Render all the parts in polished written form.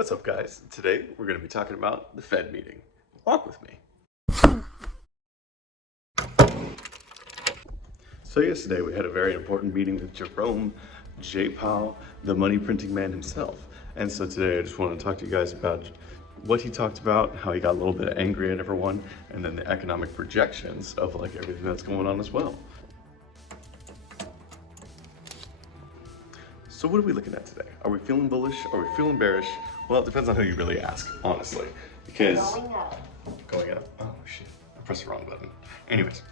What's up, guys? Today we're going to be talking about the Fed meeting. Walk with me. So yesterday we had a very important meeting with Jerome J. Powell, the money printing man himself. And so today I just want to talk to you guys about what he talked about, how he got a little bit angry at everyone, and then the economic projections of like everything that's going on as well. So what are we looking at today? Are we feeling bullish? Are we feeling bearish? Well, it depends on who you really ask, honestly. Because going up. Oh shit, I pressed the wrong button. Anyways,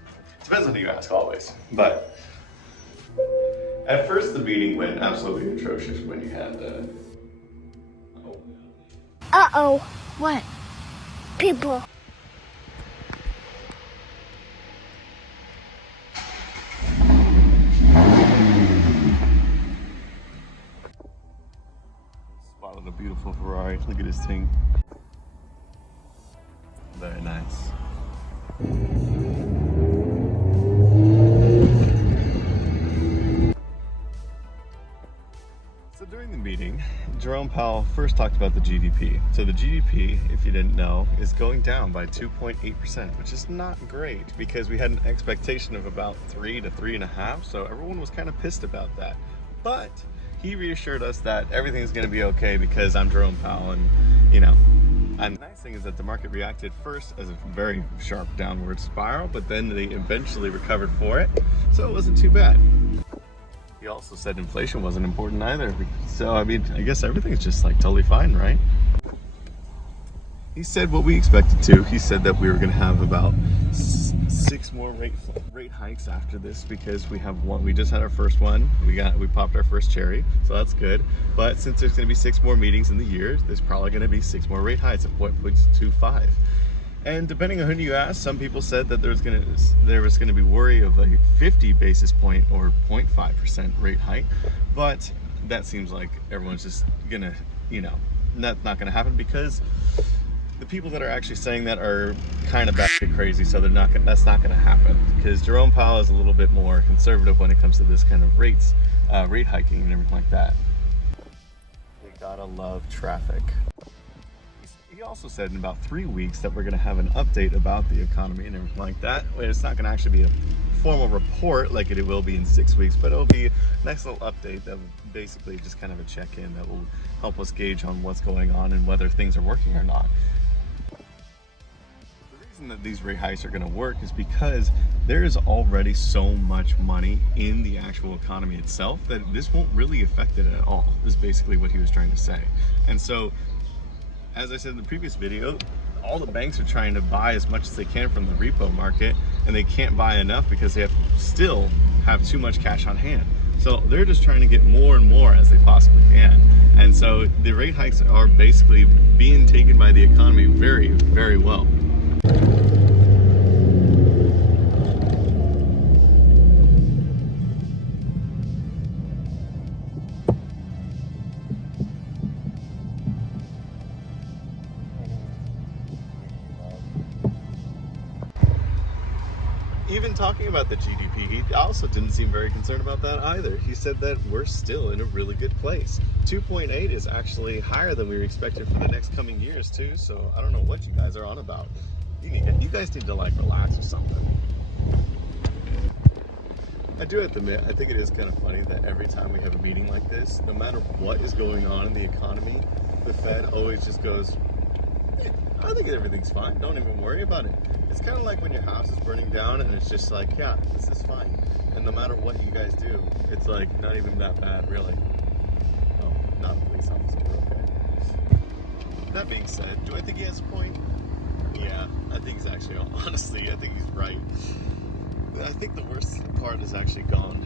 depends on who you ask always. But at first the meeting went absolutely atrocious when you had the Uh-oh. What? People. spotted a beautiful Ferrari. Look at this thing. Very nice. So during the meeting, Jerome Powell first talked about the GDP. So the GDP, if you didn't know, is going down by 2.8%, which is not great because we had an expectation of about 3 to 3.5. So everyone was kind of pissed about that. But he reassured us that everything is going to be okay because I'm Jerome Powell, and you know. And the nice thing is that the market reacted first as a very sharp downward spiral, but then they eventually recovered for it, so it wasn't too bad. He also said inflation wasn't important either, so I mean, I guess everything's just like totally fine, right? He said what we expected to. He said that we were going to have about 6 more rate hikes after this because we have one. We just had our first one. We popped our first cherry, so that's good. But since there's going to be 6 more meetings in the year, there's probably going to be 6 more rate hikes at 0.25. And depending on who you ask, some people said that there was going to be worry of a 50 basis point or 0.5% rate hike, but that seems like everyone's just gonna, that's not gonna happen because the people that are actually saying that are kind of batshit crazy, so that's not gonna happen because Jerome Powell is a little bit more conservative when it comes to this kind of rate hiking and everything like that. We gotta love traffic. He also said in about 3 weeks that we're going to have an update about the economy and everything like that. It's not going to actually be a formal report like it will be in 6 weeks, but it'll be a nice little update that will basically just kind of a check-in that will help us gauge on what's going on and whether things are working or not. The reason that these rate hikes are going to work is because there is already so much money in the actual economy itself that this won't really affect it at all, is basically what he was trying to say. And so, as I said in the previous video, all the banks are trying to buy as much as they can from the repo market, and they can't buy enough because they still have too much cash on hand. So they're just trying to get more and more as they possibly can. And so the rate hikes are basically being taken by the economy very, very well. Even talking about the GDP, he also didn't seem very concerned about that either. He said that we're still in a really good place. 2.8 is actually higher than we were expected for the next coming years too, so I don't know what you guys are on about. You guys need to like relax or something. I do have to admit, I think it is kind of funny that every time we have a meeting like this, no matter what is going on in the economy, the Fed always just goes, hey, I think everything's fine, don't even worry about it. It's kind of like when your house is burning down and it's just like, yeah, this is fine. And no matter what you guys do, it's like not even that bad, really. Oh, not a police officer, okay. That being said, do I think he has a point? Yeah, I think he's actually, honestly, I think he's right. I think the worst part is actually gone,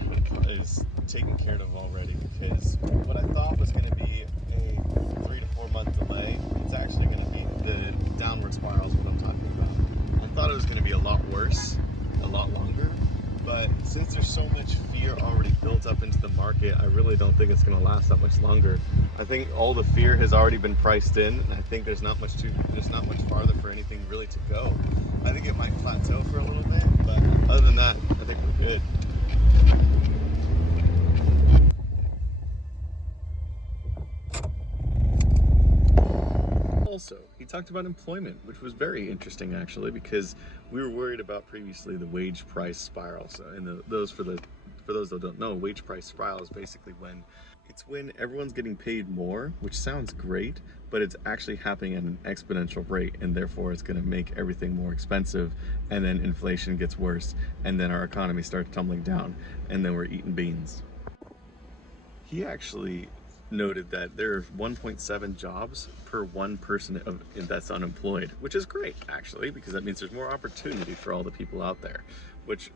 is taken care of already, because what I thought was going to be a 3 to 4 month delay, it's actually going to be the downward spiral is what I'm talking about. I thought it was going to be a lot worse, a lot longer, but since there's so much fear already built up into the market, I really don't think it's going to last that much longer. I think all the fear has already been priced in, and I think there's not much farther for anything really to go. I think it might plateau for a little bit, but other than that, I think we're good. Also, he talked about employment, which was very interesting actually, because we were worried about previously the wage price spiral. So, and for those that don't know, wage price spiral is basically when everyone's getting paid more, which sounds great, but it's actually happening at an exponential rate, and therefore it's going to make everything more expensive, and then inflation gets worse, and then our economy starts tumbling down, and then we're eating beans. He actually noted that there are 1.7 jobs per one person that's unemployed, which is great actually, because that means there's more opportunity for all the people out there, which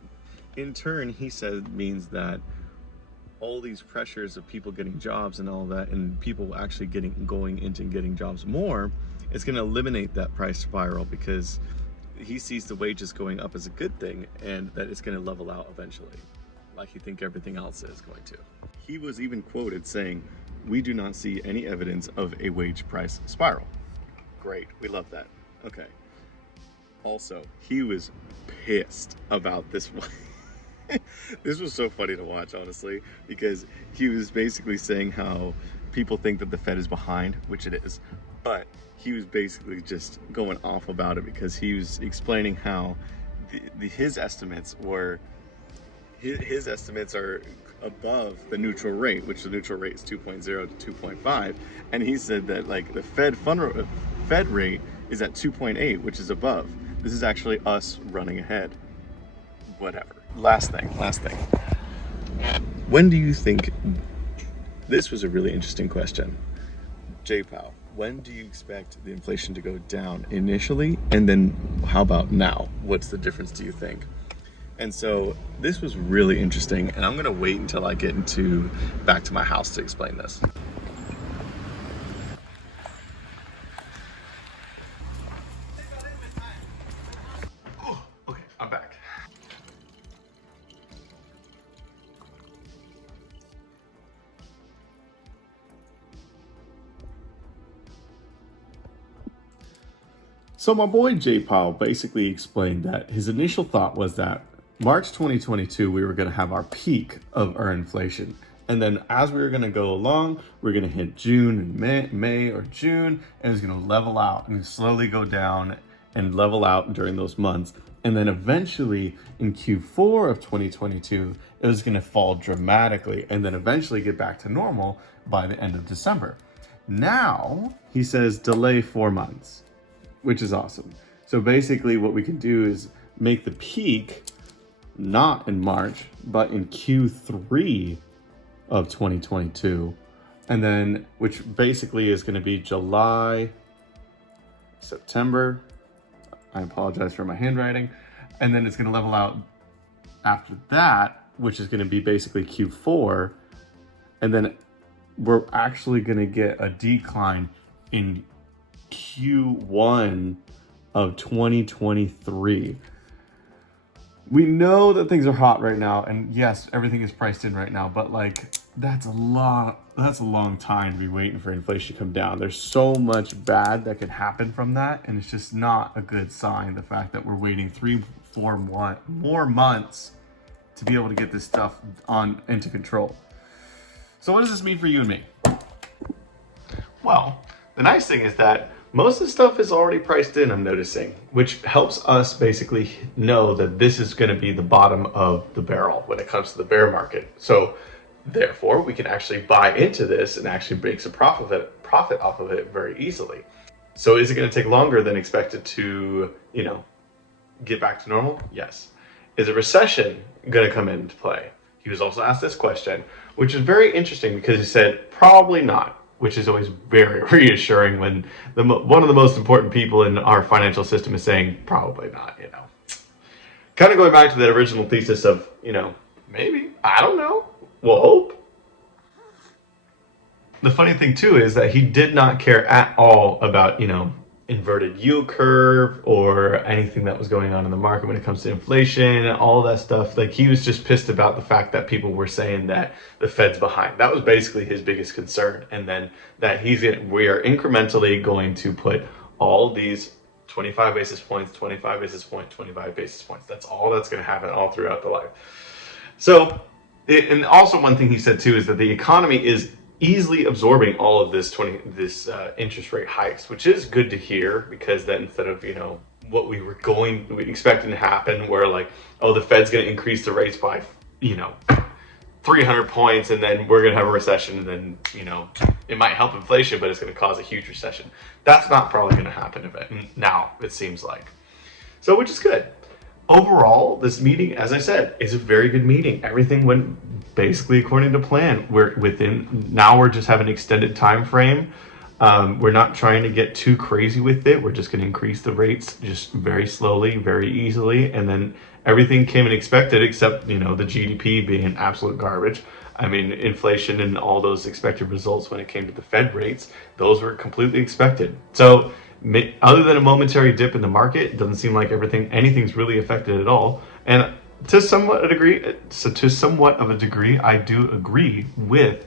in turn he said means that all these pressures of people getting jobs and all that, and people actually going into getting jobs more, it's going to eliminate that price spiral, because he sees the wages going up as a good thing, and that it's going to level out eventually, like he think everything else is going to. He was even quoted saying, "We do not see any evidence of a wage price spiral." Great, we love that. Okay. Also, he was pissed about this one. This was so funny to watch, honestly, because he was basically saying how people think that the Fed is behind, which it is, but he was basically just going off about it, because he was explaining how his estimates are above the neutral rate, which the neutral rate is 2.0 to 2.5, and he said that like the Fed rate is at 2.8, which is above. This is actually us running ahead. Whatever. Last thing. When do you think, this was a really interesting question, J-Pow, when do you expect the inflation to go down initially, and then how about now? What's the difference, do you think? And so this was really interesting, and I'm going to wait until I get back to my house to explain this. Oh, okay, I'm back. So my boy J. Powell basically explained that his initial thought was that March 2022, we were going to have our peak of our inflation. And then as we were going to go along, we are going to hit June and May or June, and it's going to level out and slowly go down and level out during those months. And then eventually in Q4 of 2022, it was going to fall dramatically and then eventually get back to normal by the end of December. Now, he says delay 4 months, which is awesome. So basically what we can do is make the peak not in March, but in Q3 of 2022. And then, which basically is going to be July, September. I apologize for my handwriting. And then it's going to level out after that, which is going to be basically Q4. And then we're actually going to get a decline in Q1 of 2023. We know that things are hot right now, and yes, everything is priced in right now, but like that's a long time to be waiting for inflation to come down. There's so much bad that could happen from that, and it's just not a good sign, the fact that we're waiting 3-4 more months to be able to get this stuff into control. So what does this mean for you and me? Well, the nice thing is that most of the stuff is already priced in, I'm noticing, which helps us basically know that this is going to be the bottom of the barrel when it comes to the bear market. So therefore, we can actually buy into this and actually make some profit off of it very easily. So is it going to take longer than expected to, get back to normal? Yes. Is a recession going to come into play? He was also asked this question, which is very interesting because he said probably not, which is always very reassuring when one of the most important people in our financial system is saying probably not, Kind of going back to that original thesis of, maybe, I don't know, we'll hope. The funny thing too is that he did not care at all about, inverted yield curve or anything that was going on in the market when it comes to inflation, all that stuff. Like, he was just pissed about the fact that people were saying that the Fed's behind. That was basically his biggest concern. And then that we are incrementally going to put all these 25 basis points, 25 basis points, 25 basis points. That's all that's going to happen all throughout the life. So, and also one thing he said too is that the economy is easily absorbing all of this interest rate hikes, which is good to hear, because then instead of what we expecting to happen, where like, oh, the Fed's going to increase the rates by 300 points, and then we're going to have a recession, and then it might help inflation, but it's going to cause a huge recession. That's not probably going to happen now, it seems like. So, which is good. Overall, this meeting, as I said, is a very good meeting. Everything went basically according to plan. We're just having an extended time frame. We're not trying to get too crazy with it. We're just going to increase the rates just very slowly, very easily, and then everything came in expected, except the GDP being absolute garbage. I mean, inflation and all those expected results when it came to the Fed rates, those were completely expected. So, other than a momentary dip in the market, it doesn't seem like anything's really affected at all. And to somewhat of a degree, I do agree with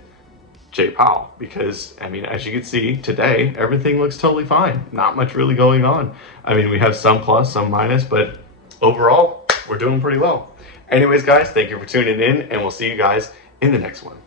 Jay Powell, because I mean, as you can see today, everything looks totally fine. Not much really going on. I mean, we have some plus, some minus, but overall, we're doing pretty well. Anyways, guys, thank you for tuning in, and we'll see you guys in the next one.